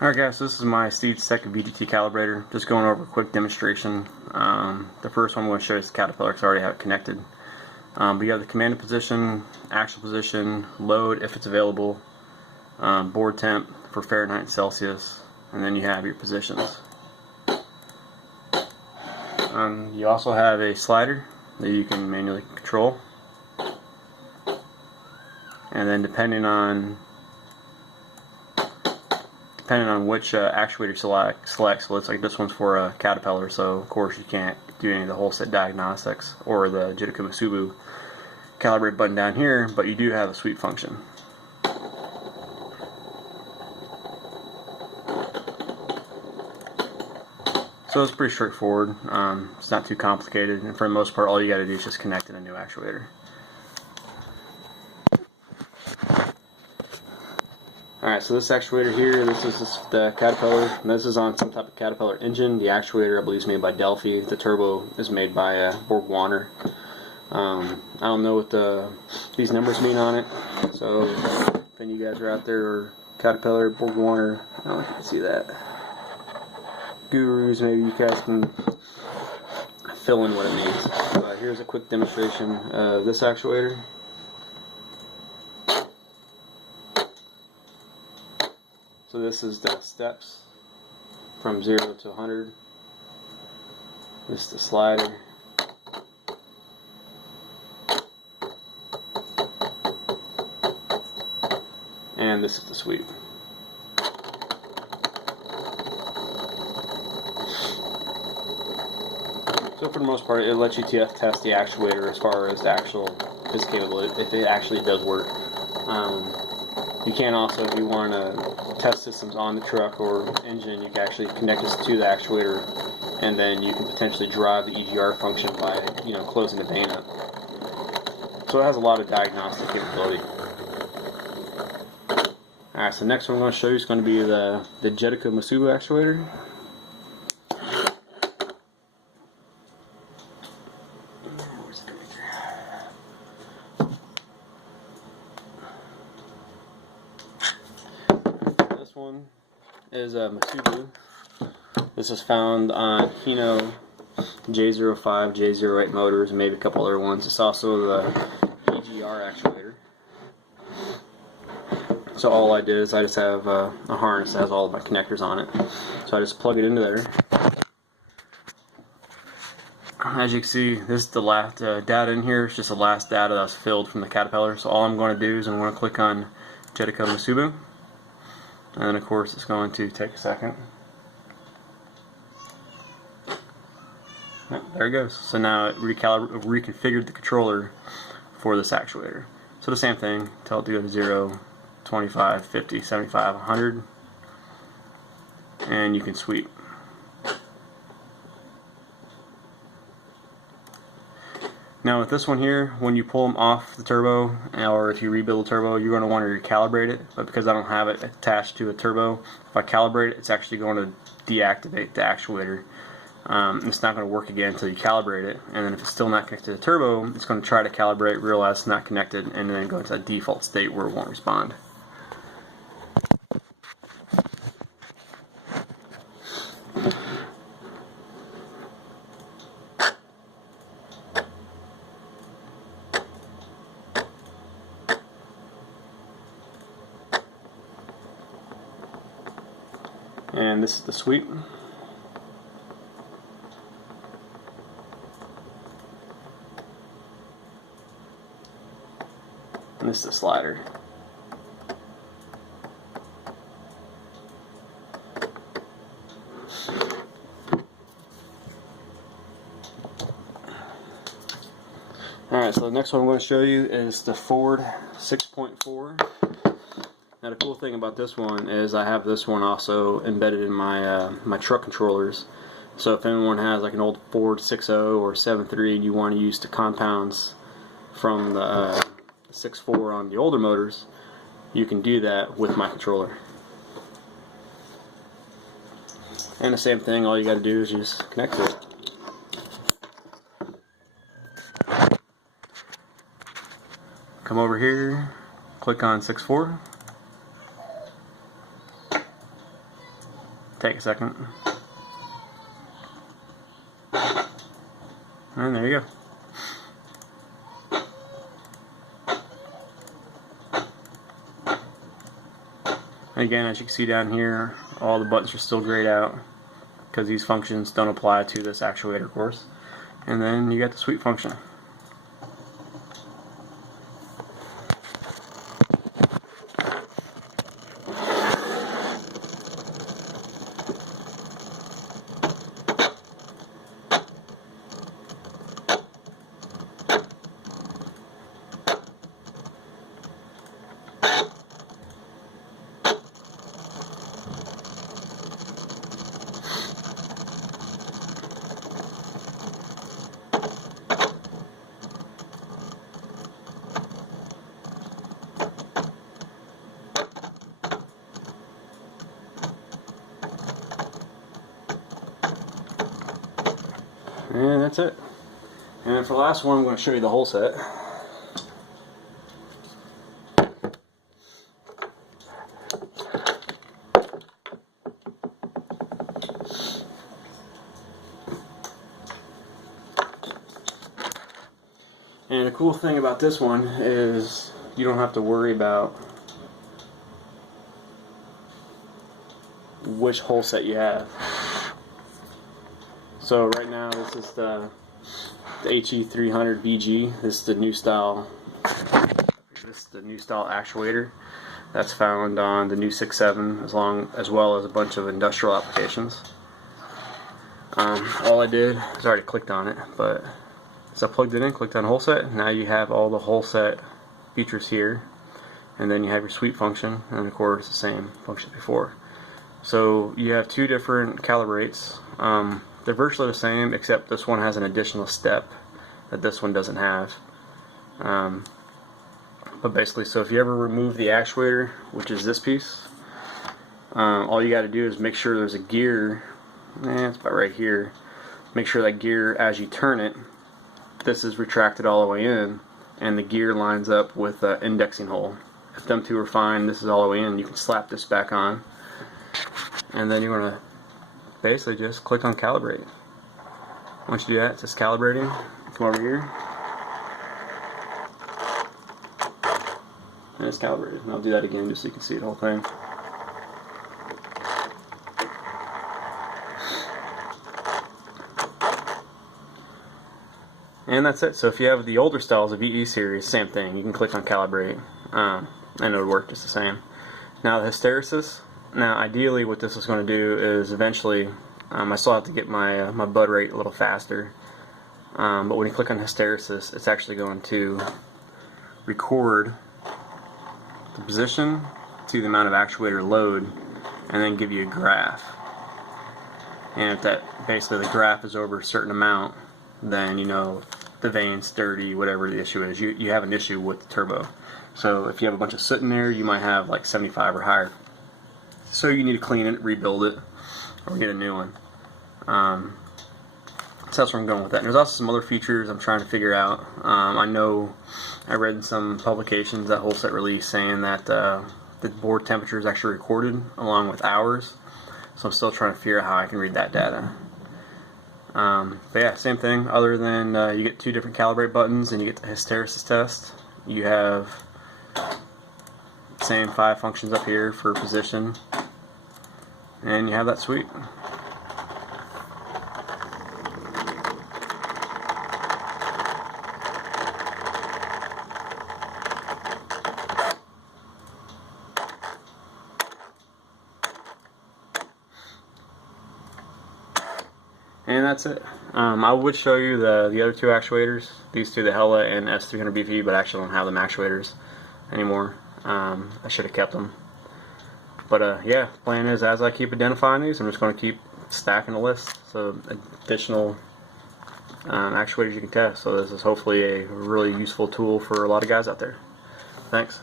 Alright guys, so this is my Steed second VGT calibrator. Just going over a quick demonstration. The first one I'm going to show you is the Caterpillar because I already have it connected. But you have the commanded position, actual position, load if it's available, board temp for Fahrenheit and Celsius, and then you have your positions. You also have a slider that you can manually control. And then depending on which actuator you select, so it looks like this one's for a Caterpillar, so of course you can't do any of the whole set diagnostics or the Jitaka calibrate button down here, but you do have a sweep function. So it's pretty straightforward. It's not too complicated, and for the most part all you got to do is just connect in a new actuator. Alright, so this actuator here, this is the Caterpillar, and this is on some type of Caterpillar engine. The actuator, I believe, is made by Delphi. The turbo is made by BorgWarner. I don't know what these numbers mean on it, so if any of you guys are out there or Caterpillar, BorgWarner, I don't know if you can see that. Gurus, maybe you guys can fill in what it means. Here's a quick demonstration of this actuator. So this is the steps from 0 to 100. This is the slider. And this is the sweep. So for the most part, it lets you test the actuator as far as the actual physical capability, if it actually does work. You can also, if you want to test systems on the truck or engine, you can actually connect this to the actuator, and then you can potentially drive the EGR function by, closing the vane up. So it has a lot of diagnostic capability. Alright, so next one I'm going to show you is going to be the Jitaka actuator. This one is a Masubu. This is found on Hino J05, J08 motors, and maybe a couple other ones. It's also the EGR actuator. So all I did is I just have a harness that has all of my connectors on it. So I just plug it into there. As you can see, this is the last data in here. It's just the last data that was filled from the Caterpillar. So all I'm going to do is I'm going to click on Jitaka Masubu. And then of course it's going to take a second. There it goes. So now it reconfigured the controller for this actuator. So the same thing, tell it to go to 0, 25, 50, 75, 100, and you can sweep. Now with this one here, when you pull them off the turbo, or if you rebuild the turbo, you're going to want to recalibrate it, but because I don't have it attached to a turbo, if I calibrate it, it's actually going to deactivate the actuator. It's not going to work again until you calibrate it, and then if it's still not connected to the turbo, it's going to try to calibrate, realize it's not connected, and then go into a default state where it won't respond. And this is the sweep. And this is the slider. Alright, so the next one I'm going to show you is the Ford 6.4. Now the cool thing about this one is I have this one also embedded in my my truck controllers. So if anyone has like an old Ford 6.0 or 7.3 and you want to use the compounds from the 6.4 on the older motors, you can do that with my controller. And the same thing, all you got to do is just connect to it. Come over here, click on 6.4, take a second. And there you go. And again, as you can see down here, all the buttons are still grayed out because these functions don't apply to this actuator, of course. And then you got the sweep function. And that's it. And for the last one, I'm going to show you the whole set. And the cool thing about this one is you don't have to worry about which whole set you have. So right now this is the HE300 VG. This is the new style. This is the new style actuator that's found on the new 6.7, as well as a bunch of industrial applications. All I did is already clicked on it, but so I plugged it in, clicked on whole set. Now you have all the whole set features here, and then you have your sweep function, and of course the same function before. So you have two different calibrates. They're virtually the same, except this one has an additional step that this one doesn't have. But basically, so if you ever remove the actuator, which is this piece, all you got to do is make sure there's a gear. It's about right here. Make sure that gear, as you turn it, this is retracted all the way in, and the gear lines up with the indexing hole. If them two are fine, this is all the way in. You can slap this back on, and then you want to basically just click on calibrate. Once you do that, it's just calibrating. Come over here, and it's calibrated. And I'll do that again just so you can see the whole thing. And that's it. So if you have the older styles of VE series, same thing. You can click on calibrate, and it would work just the same. Now the hysteresis. Now ideally what this is going to do is eventually, I still have to get my my bud rate a little faster, but when you click on hysteresis, it's actually going to record the position to the amount of actuator load, and then give you a graph. And if that, basically the graph is over a certain amount, then you know the vane's dirty, whatever the issue is. You have an issue with the turbo. So if you have a bunch of soot in there, you might have like 75 or higher. So you need to clean it, rebuild it, or get a new one. So that's where I'm going with that. And there's also some other features I'm trying to figure out. I know I read in some publications that whole set release saying that the board temperature is actually recorded along with hours. So I'm still trying to figure out how I can read that data. But yeah, same thing, other than you get two different calibrate buttons and you get the hysteresis test. You have the same 5 functions up here for position, and you have that sweep. And that's it. I would show you the other two actuators, these two, the Hella and S300BP, but I actually don't have them actuators anymore. I should have kept them. But yeah, the plan is as I keep identifying these, I'm just going to keep stacking the list. So additional actuators you can test. So this is hopefully a really useful tool for a lot of guys out there. Thanks.